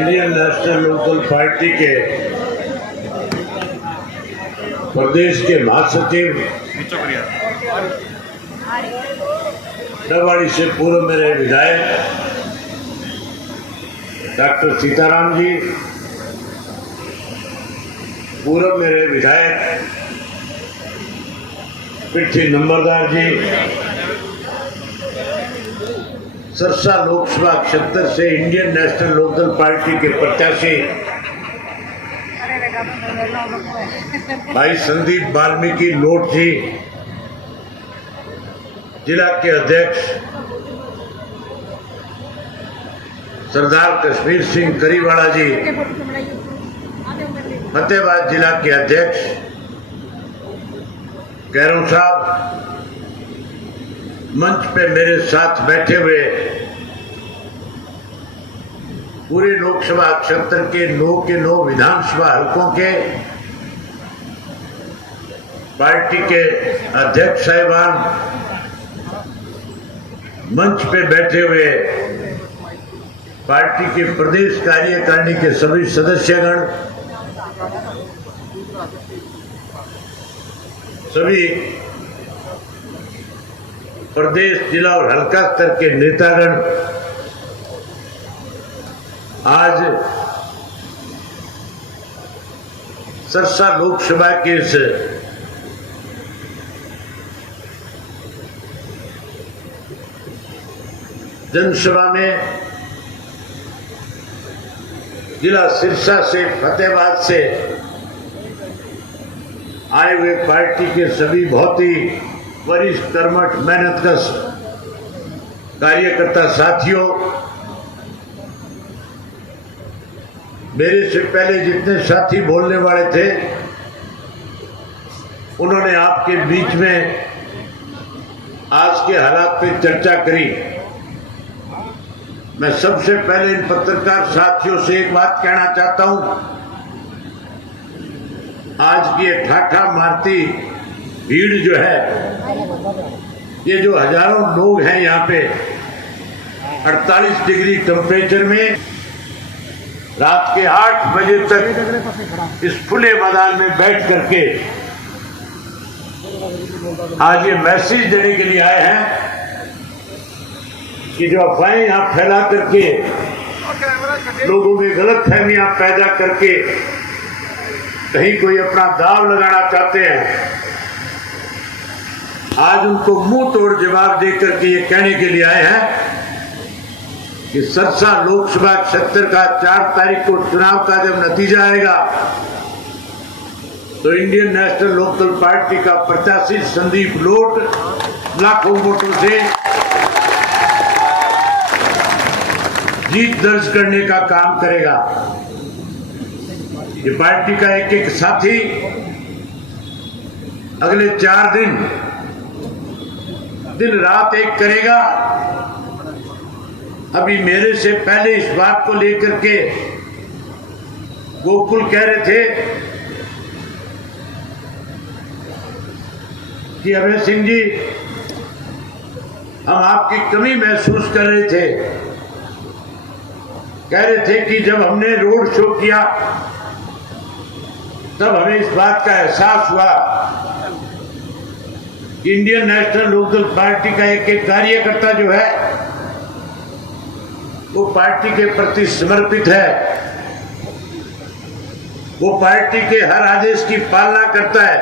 Indian national Lokdal party के प्रदेश के महासचिव डबवाड़ी से पूर्व मेरे विधायक डॉक्टर सीताराम जी, पूर्व मेरे विधायक पृथ्वी नंबरदार जी, सरसा लोकसभा क्षेत्र से इंडियन नेशनल लोकदल पार्टी के प्रत्याशी भाई संदीप वाल्मीकि लोट जी, जिला के अध्यक्ष सरदार कश्मीर सिंह करीवाला जी, फतेहाबाद जिला के अध्यक्ष कैरों साहब, मंच पे मेरे साथ बैठे हुए पूरे लोकसभा क्षेत्र के 9 विधानसभा हलकों के पार्टी के अध्यक्ष साहिबान, मंच पे बैठे हुए पार्टी के प्रदेश कार्यकारिणी के सभी सदस्यगण, सभी प्रदेश, जिला और हल्का स्तर के नेतागण, आज सरसा लोकसभा के इस जनसभा में जिला सिरसा से, फतेहाबाद से आए हुए पार्टी के सभी बहुत ही वरिष्ठ, कर्मठ, मेहनतकश कार्यकर्ता साथियों, मेरे से पहले जितने साथी बोलने वाले थे उन्होंने आपके बीच में आज के हालात पे चर्चा करी। मैं सबसे पहले इन पत्रकार साथियों से एक बात कहना चाहता हूं, आज की ठाठा मारती भीड़ जो है, ये जो हजारों लोग हैं यहाँ पे 48 डिग्री टेम्परेचर में रात के 8 बजे तक इस खुले मैदान में बैठ करके आज ये मैसेज देने के लिए आए हैं कि जो अफवाहें यहाँ फैला करके लोगों में गलत फहमियां पैदा करके कहीं कोई अपना दाव लगाना चाहते हैं, आज उनको मुंह तोड़ जवाब देकर के ये कहने के लिए आए हैं कि सरसा लोकसभा क्षेत्र का 4 तारीख को चुनाव का जब नतीजा आएगा तो इंडियन नेशनल लोकदल पार्टी का प्रत्याशी संदीप लोट लाखों वोटों से जीत दर्ज करने का काम करेगा। ये पार्टी का एक साथी अगले 4 दिन रात एक करेगा। अभी मेरे से पहले इस बात को लेकर के गोकुल कह रहे थे कि अभय सिंह जी, हम आपकी कमी महसूस कर रहे थे। कह रहे थे कि जब हमने रोड शो किया तब हमें इस बात का एहसास हुआ कि इंडियन नेशनल लोकदल पार्टी का एक कार्यकर्ता जो है वो पार्टी के प्रति समर्पित है, वो पार्टी के हर आदेश की पालना करता है।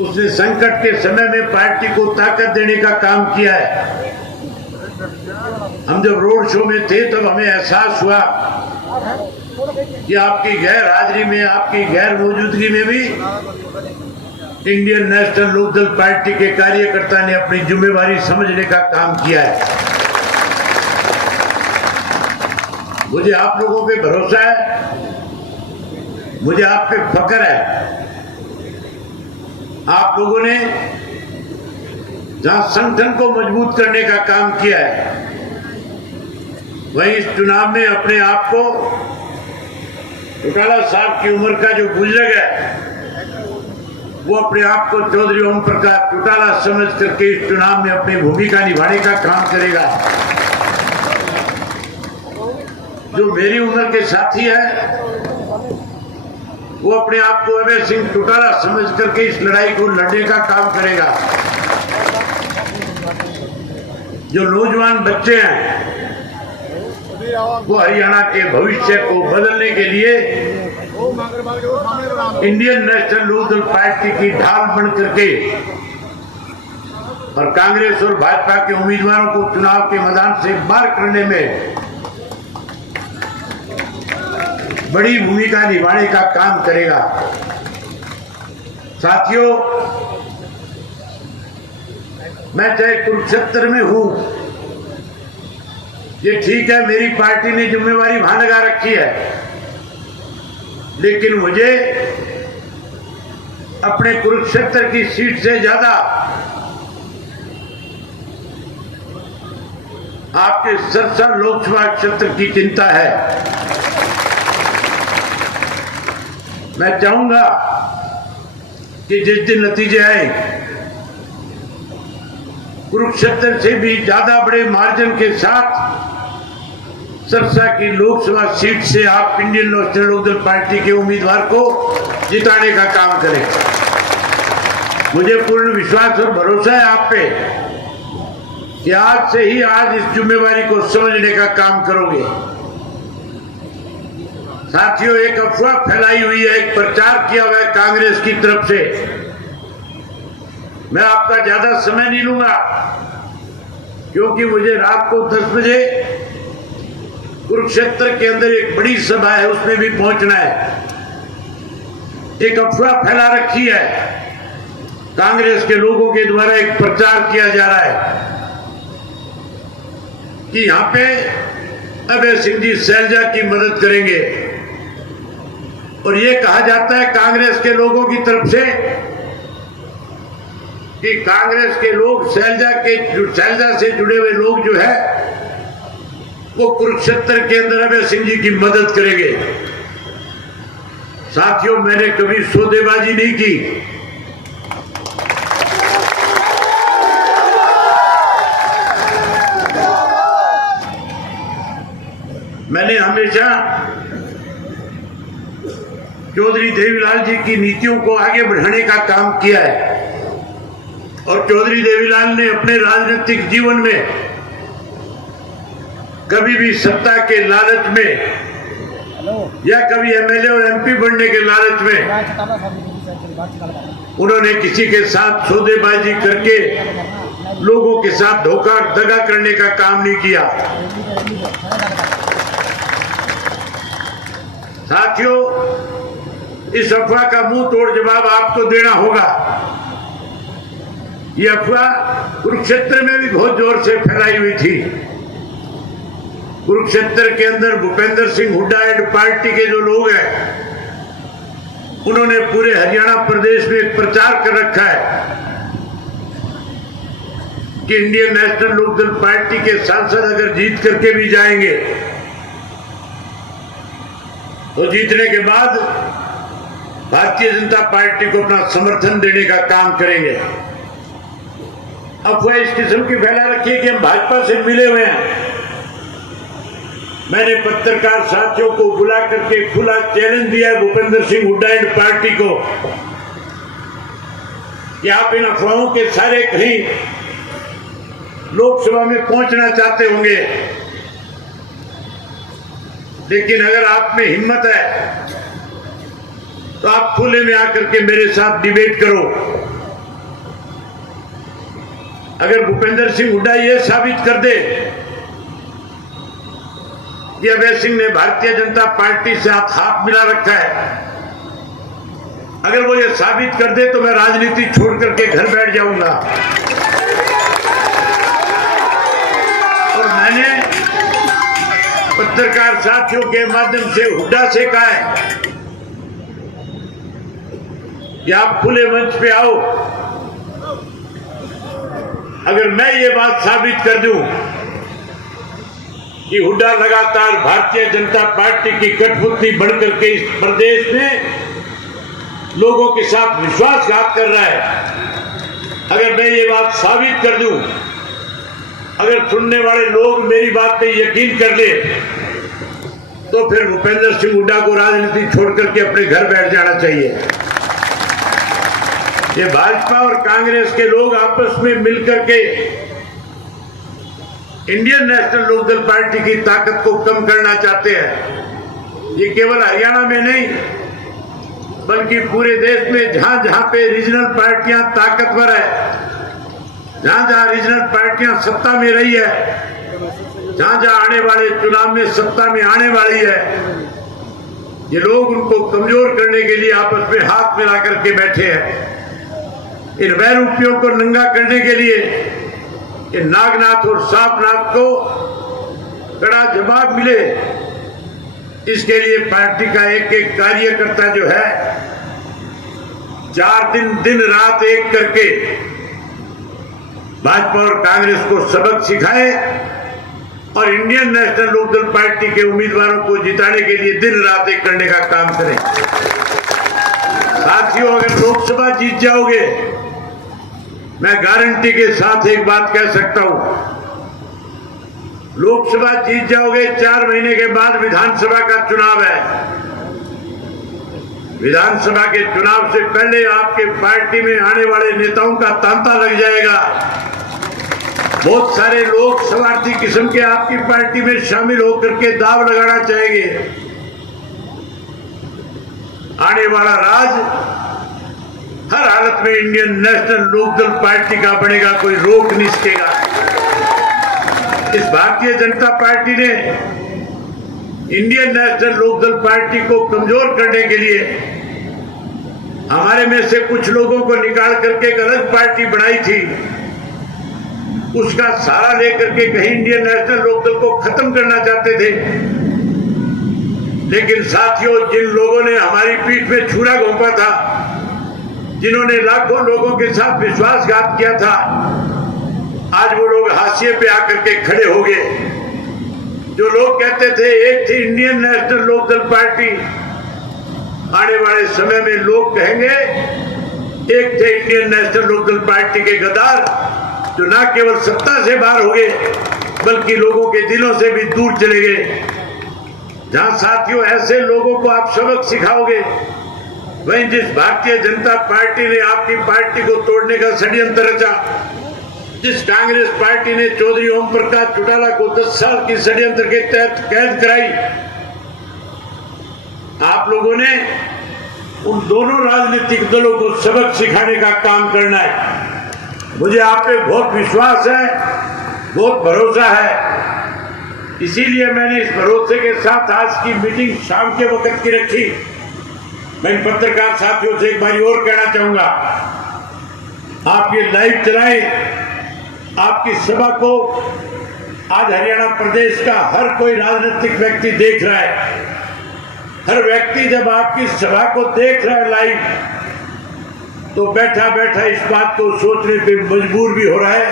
उसने संकट के समय में पार्टी को ताकत देने का काम किया है। हम जब रोड शो में थे तब हमें एहसास हुआ कि आपकी गैर हाजिरी में, आपकी गैर मौजूदगी में भी इंडियन नेशनल लोकदल पार्टी के कार्यकर्ता ने अपनी जिम्मेवारी समझने का काम किया है। मुझे आप लोगों पे भरोसा है, मुझे आप पे फख्र है। आप लोगों ने जहां संगठन को मजबूत करने का काम किया है, वहीं इस चुनाव में अपने आप को चौटाला साहब की उम्र का जो बुजुर्ग है वो अपने आप को चौधरी ओम प्रकाश चौटाला समझ करके इस चुनाव में अपनी भूमिका निभाने का काम करेगा। जो मेरी उम्र के साथी है वो अपने आप को अभय सिंह चौटाला समझ करके इस लड़ाई को लड़ने का काम करेगा। जो नौजवान बच्चे हैं वो हरियाणा के भविष्य को बदलने के लिए इंडियन नेशनल लोकदल पार्टी की ढाल बन करके और कांग्रेस और भाजपा के उम्मीदवारों को चुनाव के मैदान से बाहर करने में बड़ी भूमिका निभाने का काम करेगा। साथियों, मैं चाहे कुरुक्षेत्र में हूं, ये ठीक है, मेरी पार्टी ने जिम्मेवारी वहां लगा रखी है, लेकिन मुझे अपने कुरुक्षेत्र की सीट से ज्यादा आपके सरसा लोकसभा क्षेत्र की चिंता है। मैं चाहूंगा कि जिस दिन नतीजे आए कुरुक्षेत्र से भी ज्यादा बड़े मार्जिन के साथ सरसा की लोकसभा सीट से आप इंडियन नेशनल लोकदल पार्टी के उम्मीदवार को जिताने का काम करें। मुझे पूर्ण विश्वास और भरोसा है आप पे कि आज से ही आज इस जिम्मेवारी को समझने का काम करोगे। साथियों, एक अफवाह फैलाई हुई है, एक प्रचार किया हुआ है कांग्रेस की तरफ से। मैं आपका ज्यादा समय नहीं लूंगा क्योंकि मुझे रात को 10 बजे कुरुक्षेत्र के अंदर एक बड़ी सभा है, उसमें भी पहुंचना है। एक अफवाह फैला रखी है, कांग्रेस के लोगों के द्वारा एक प्रचार किया जा रहा है कि यहां पे अभय सिंह जी शैलजा की मदद करेंगे और ये कहा जाता है कांग्रेस के लोगों की तरफ से कि कांग्रेस के लोग शैलजा से जुड़े हुए लोग जो है वो कुरुक्षेत्र के अंदर अभय सिंह जी की मदद करेंगे। साथियों, मैंने कभी सौदेबाजी नहीं की। मैंने हमेशा चौधरी देवीलाल जी की नीतियों को आगे बढ़ाने का काम किया है और चौधरी देवीलाल ने अपने राजनीतिक जीवन में कभी भी सत्ता के लालच में या कभी एमएलए और एमपी बनने के लालच में उन्होंने किसी के साथ सौदेबाजी करके लोगों के साथ धोखा दगा करने का काम नहीं किया। साथियों, इस अफवाह का मुंह तोड़ जवाब आपको देना होगा। यह अफवाह कुरुक्षेत्र में भी बहुत जोर से फैलाई हुई थी। कुरुक्षेत्र के अंदर भूपेंद्र सिंह हुड्डा एंड पार्टी के जो लोग हैं उन्होंने पूरे हरियाणा प्रदेश में एक प्रचार कर रखा है कि इंडियन नेशनल लोकदल पार्टी के सांसद अगर जीत करके भी जाएंगे तो जीतने के बाद भारतीय जनता पार्टी को अपना समर्थन देने का काम करेंगे। अफवाह इस किस्म की फैला रखी है कि हम भाजपा से मिले हुए हैं। मैंने पत्रकार साथियों को बुला करके खुला चैलेंज दिया है भूपेंद्र सिंह हुड्डा एंड पार्टी को कि आप इन अफवाहों के सारे कहीं लोकसभा में पहुंचना चाहते होंगे, लेकिन अगर आप में हिम्मत है तो आप खुले में आकर के मेरे साथ डिबेट करो। अगर भूपेंद्र सिंह हुड्डा ये साबित कर दे कि अभय सिंह ने भारतीय जनता पार्टी से हाथ मिला रखा है, अगर वो ये साबित कर दे तो मैं राजनीति छोड़ करके घर बैठ जाऊंगा। और मैंने पत्रकार साथियों के माध्यम से हुड्डा से कहा है कि आप खुले मंच पे आओ। अगर मैं ये बात साबित कर दूं कि हुड्डा लगातार भारतीय जनता पार्टी की कठपुतली बढ़कर के इस प्रदेश में लोगों के साथ विश्वासघात कर रहा है, अगर मैं ये बात साबित कर दूं, अगर सुनने वाले लोग मेरी बात पे यकीन कर ले तो फिर भूपेंद्र सिंह हुड्डा को राजनीति छोड़ करके अपने घर बैठ जाना चाहिए। ये भाजपा और कांग्रेस के लोग आपस में मिलकर के इंडियन नेशनल लोकदल पार्टी की ताकत को कम करना चाहते हैं। ये केवल हरियाणा में नहीं बल्कि पूरे देश में जहां जहां पे रीजनल पार्टियां ताकतवर है, जहां जहां रीजनल पार्टियां सत्ता में रही है, जहां जहां आने वाले चुनाव में सत्ता में आने वाली है, ये लोग उनको कमजोर करने के लिए आपस में हाथ मिला करके बैठे हैं। इन वैरूपियों को नंगा करने के लिए इन नागनाथ और सांपनाथ को कड़ा जवाब मिले, इसके लिए पार्टी का एक एक कार्यकर्ता जो है 4 दिन रात एक करके भाजपा और कांग्रेस को सबक सिखाए और इंडियन नेशनल लोकदल पार्टी के उम्मीदवारों को जिताने के लिए दिन रात एक करने का काम करें। साथियों, अगर लोकसभा जीत जाओगे, मैं गारंटी के साथ एक बात कह सकता हूं, लोकसभा जीत जाओगे, 4 महीने के बाद विधानसभा का चुनाव है। विधानसभा के चुनाव से पहले आपके पार्टी में आने वाले नेताओं का तांता लग जाएगा। बहुत सारे लोग स्वार्थी किस्म के आपकी पार्टी में शामिल होकर के दाव लगाना चाहेंगे। आने वाला राज हर हालत में इंडियन नेशनल लोकदल पार्टी का बनेगा, कोई रोक नहीं सकेगा। इस भारतीय जनता पार्टी ने इंडियन नेशनल लोकदल पार्टी को कमजोर करने के लिए हमारे में से कुछ लोगों को निकाल करके एक अलग पार्टी बनाई थी। उसका सहारा लेकर के कहीं इंडियन नेशनल लोकदल को खत्म करना चाहते थे, लेकिन साथियों, जिन लोगों ने हमारी पीठ में छुरा घोंपा था, जिन्होंने लाखों लोगों के साथ विश्वासघात किया था, आज वो लोग हाशिए पे आकर के खड़े हो गए। जो लोग कहते थे एक थी इंडियन नेशनल लोकदल पार्टी, आने वाले समय में लोग कहेंगे एक थे इंडियन नेशनल लोकदल पार्टी के गद्दार, जो न केवल सत्ता से बाहर हो गए बल्कि लोगों के दिलों से भी दूर चले गए। जहां साथियों ऐसे लोगों को आप सबक सिखाओगे, वहीं जिस भारतीय जनता पार्टी ने आपकी पार्टी को तोड़ने का षड्यंत्र रचा, जिस कांग्रेस पार्टी ने चौधरी ओम प्रकाश चौटाला को 10 साल की षड्यंत्र के तहत कैद कराई, आप लोगों ने उन दोनों राजनीतिक दलों को सबक सिखाने का काम करना है। मुझे आप पे बहुत विश्वास है, बहुत भरोसा है, इसीलिए मैंने इस भरोसे के साथ आज की मीटिंग शाम के वक्त की रखी। मैं इन पत्रकार साथियों से एक बार और कहना चाहूंगा, आप ये लाइव चलाएं, आपकी सभा को आज हरियाणा प्रदेश का हर कोई राजनीतिक व्यक्ति देख रहा है। हर व्यक्ति जब आपकी सभा को देख रहा है लाइव, तो बैठा बैठा इस बात को सोचने पे मजबूर भी हो रहा है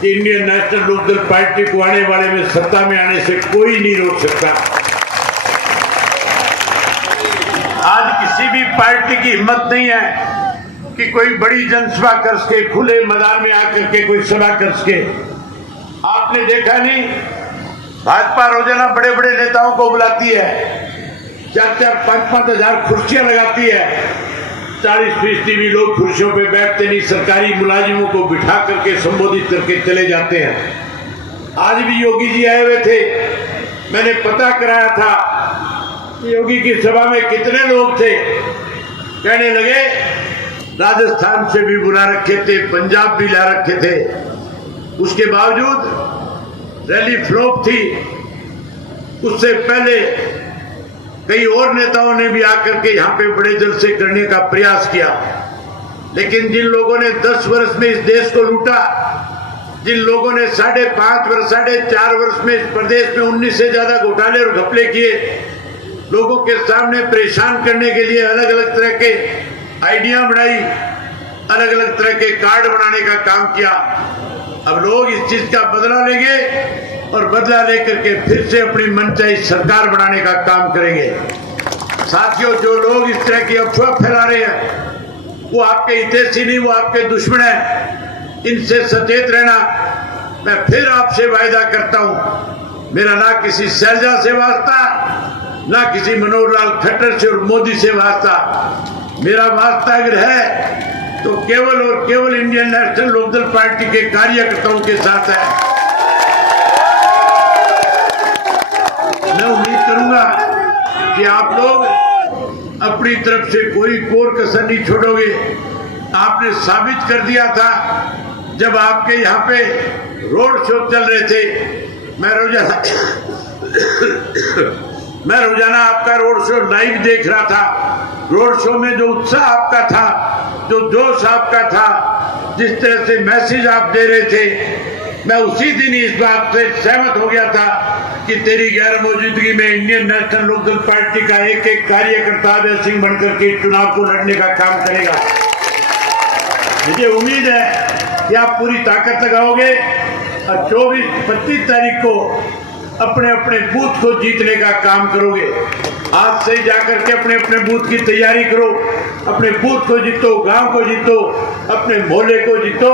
कि इंडियन नेशनल लोकदल पार्टी को आने वाले में सत्ता में आने से कोई नहीं रोक सकता। आज किसी भी पार्टी की हिम्मत नहीं है कि कोई बड़ी जनसभा कर सके, खुले मैदान में आकर के कोई सभा कर सके। आपने देखा नहीं, भाजपा रोजाना बड़े बड़े नेताओं को बुलाती है, 4-4, 5-5 हजार कुर्सियां लगाती है, 40% भी लोग कुर्सियों पे बैठते नहीं, सरकारी मुलाजिमों को बिठा करके संबोधित करके चले जाते हैं। आज भी योगी जी आए हुए थे, मैंने पता कराया था योगी की सभा में कितने लोग थे। कहने लगे राजस्थान से भी बुला रखे थे, पंजाब भी ला रखे थे, उसके बावजूद रैली फ्लॉप थी। उससे पहले कई और नेताओं ने भी आकर के यहाँ पे बड़े जलसे करने का प्रयास किया, लेकिन जिन लोगों ने 10 वर्ष में इस देश को लूटा, जिन लोगों ने 5.5 वर्ष 4.5 वर्ष में इस प्रदेश में 19 से ज्यादा घोटाले और घपले किए, लोगों के सामने परेशान करने के लिए अलग अलग तरह के आइडिया बनाई, अलग अलग तरह के कार्ड बनाने का काम किया। अब लोग इस चीज का बदला लेंगे और बदला लेकर के फिर से अपनी मनचाही सरकार बनाने का काम करेंगे। साथियों, जो लोग इस तरह की अफवाह फैला रहे हैं वो आपके हितैषी नहीं, वो आपके दुश्मन हैं। इनसे सचेत रहना। मैं फिर आपसे वायदा करता हूं मेरा ना किसी शैलजा से वास्ता, ना किसी मनोहर लाल खट्टर से और मोदी से वास्ता। मेरा वास्ता अगर है तो केवल और केवल इंडियन नेशनल लोकदल पार्टी के कार्यकर्ताओं के साथ है। मैं उम्मीद करूंगा कि आप लोग अपनी तरफ से कोई कोर कसर नहीं छोड़ोगे। आपने साबित कर दिया था जब आपके यहाँ पे रोड शो चल रहे थे। मैं रोजाना आपका रोड शो लाइव देख रहा था। रोड शो में जो उत्साह आपका था, जो जोश आपका था, जिस तरह से मैसेज आप दे रहे थे, मैं उसी दिन इस बात से सहमत हो गया था कि तेरी गैर मौजूदगी में इंडियन नेशनल लोकदल पार्टी का एक एक कार्यकर्ता अभय सिंह बनकर के चुनाव को लड़ने का काम करेगा। मुझे उम्मीद है कि आप पूरी ताकत लगाओगे और 24-25 तारीख को अपने अपने बूथ को जीतने का काम करोगे। आज से जाकर के अपने अपने बूथ की तैयारी करो। अपने बूथ को जीतो, गांव को जीतो, अपने मोहल्ले को जीतो,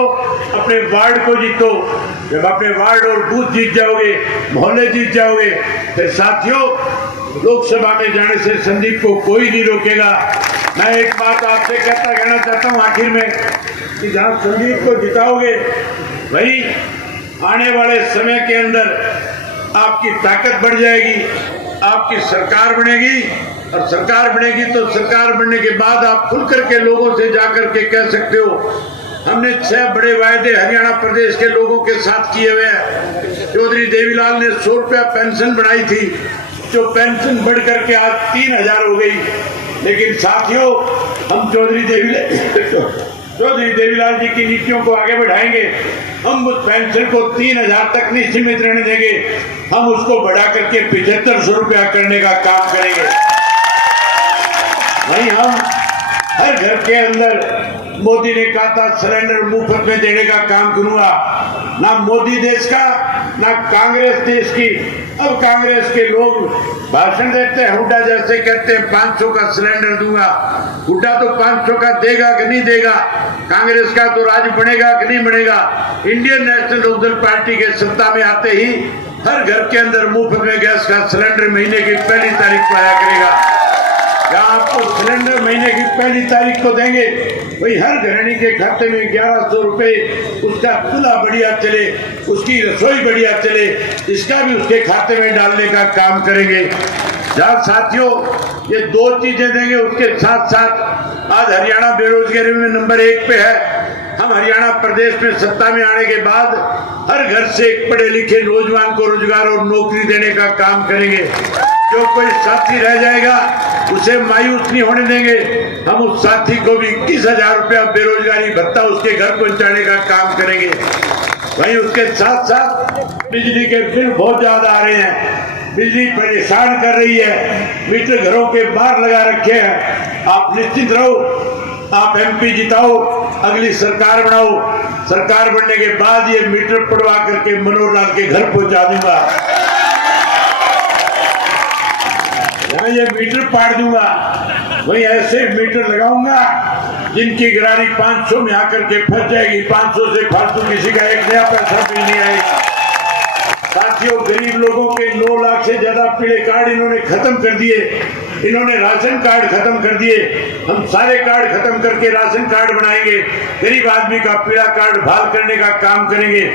अपने वार्ड को जीतो। जब अपने वार्ड और बूथ जीत जाओगे, मोहल्ले जीत जाओगे, फिर साथियों लोकसभा में जाने से संदीप को कोई नहीं रोकेगा। मैं एक बात आपसे कहना चाहता हूँ आखिर में कि जहाँ संदीप को जिताओगे वही आने वाले समय के अंदर आपकी ताकत बढ़ जाएगी, आपकी सरकार बनेगी। और सरकार बनेगी तो सरकार बनने के बाद आप खुल करके लोगों से जाकर के कह सकते हो हमने 6 बड़े वायदे हरियाणा प्रदेश के लोगों के साथ किए हुए हैं। चौधरी देवीलाल ने 100 रुपया पेंशन बढ़ाई थी, जो पेंशन बढ़ करके आज 3000 हो गई। लेकिन साथियों हम चौधरी देवीलाल जी की नीतियों को आगे बढ़ाएंगे। हम उस पेंशन को 3000 तक नहीं सीमित रहने देंगे, हम उसको बढ़ा करके 7500 रुपया करने का काम करेंगे। वहीं हम हर घर के अंदर मोदी ने कहा था सिलेंडर मुफ्त में देने का काम करूंगा। ना मोदी देश का, ना कांग्रेस देश की। अब कांग्रेस के लोग भाषण देते हैं, हुड्डा जैसे कहते हैं 500 का सिलेंडर दूंगा। हुड्डा तो 500 का देगा कि नहीं देगा, कांग्रेस का तो राज बनेगा कि नहीं बनेगा। इंडियन नेशनल लोकदल पार्टी के सत्ता में आते ही हर घर के अंदर मुफ्त में गैस का सिलेंडर महीने की 1 तारीख को आया करेगा। जहाँ आपको सिलेंडर महीने की 1 तारीख को देंगे, वही हर गृहिणी के खाते में 1100 रुपए, उसका चूल्हा बढ़िया चले, उसकी रसोई बढ़िया चले, इसका भी उसके खाते में डालने का काम करेंगे। जहाँ साथियों ये 2 चीजें देंगे, उसके साथ साथ आज हरियाणा बेरोजगारी में नंबर 1 पे है। हम हरियाणा प्रदेश में सत्ता में आने के बाद हर घर से एक पढ़े लिखे नौजवान को रोजगार और नौकरी देने का काम करेंगे। जो कोई साथी रह जाएगा उसे मायूस नहीं होने देंगे। हम उस साथी को भी 21,000 रुपया बेरोजगारी भत्ता उसके घर पहुंचाने का काम करेंगे। वहीं उसके साथ साथ बिजली के बिल बहुत ज्यादा आ रहे हैं, बिजली परेशान कर रही है, मीटर घरों के बाहर लगा रखे हैं। आप निश्चित रहो, आप MP जिताओ, अगली सरकार बनाओ। सरकार बनने के बाद ये मीटर पड़वा करके मनोहर लाल के घर पहुंचा दूंगा। यहाँ ये मीटर पाड़ दूंगा, वही ऐसे मीटर लगाऊंगा जिनकी गिरानी 500 में आकर के फंस जाएगी। 500 से फालतू किसी का एक नया पैसा भी नहीं आएगा। साथियों गरीब लोगों के 9 लाख से ज्यादा पीले कार्ड इन्होंने खत्म कर दिए, इन्होंने राशन कार्ड खत्म कर दिए। हम सारे कार्ड खत्म करके राशन कार्ड बनाएंगे। गरीब आदमी का पीला कार्ड बहाल करने का काम करेंगे।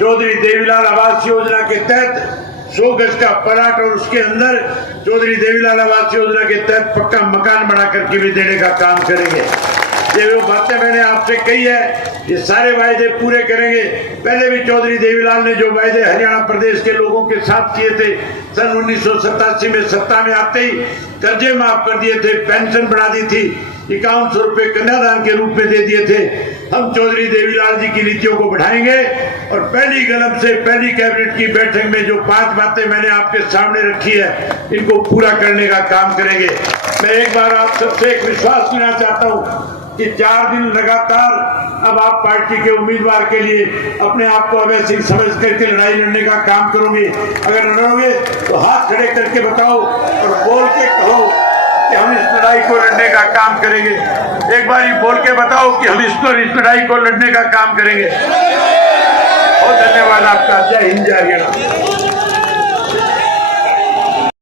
चौधरी देवीलाल आवास योजना के तहत 100 गज का प्लाट और उसके अंदर चौधरी देवीलाल आवास योजना के तहत पक्का मकान बना करके भी देने का काम करेंगे। ये वो बातें मैंने आपसे कही है, ये सारे वायदे पूरे करेंगे। पहले भी चौधरी देवीलाल ने जो वायदे हरियाणा प्रदेश के लोगों के साथ किए थे, सन 1987 में सत्ता में आते ही कर्जे माफ कर दिए थे, पेंशन बढ़ा दी थी, 5100 रुपए कन्यादान के रूप में दे दिए थे। हम चौधरी देवीलाल जी की नीतियों को बढ़ाएंगे और पहली कलम से पहली कैबिनेट की बैठक में जो 5 बातें मैंने आपके सामने रखी है, इनको पूरा करने का काम करेंगे। मैं एक बार आप सबसे एक विश्वास देना चाहता हूँ कि 4 दिन लगातार अब आप पार्टी के उम्मीदवार के लिए अपने आप को अभय सिंह समझ करके लड़ाई लड़ने का काम करोगे। अगर लड़ोगे तो हाथ खड़े करके बताओ और बोल के कहो कि हम इस लड़ाई को लड़ने का काम करेंगे। एक बार ही बोल के बताओ कि हम इस लड़ाई को लड़ने का काम करेंगे। बहुत धन्यवाद आपका। जय हिंद, जय हरियाणा।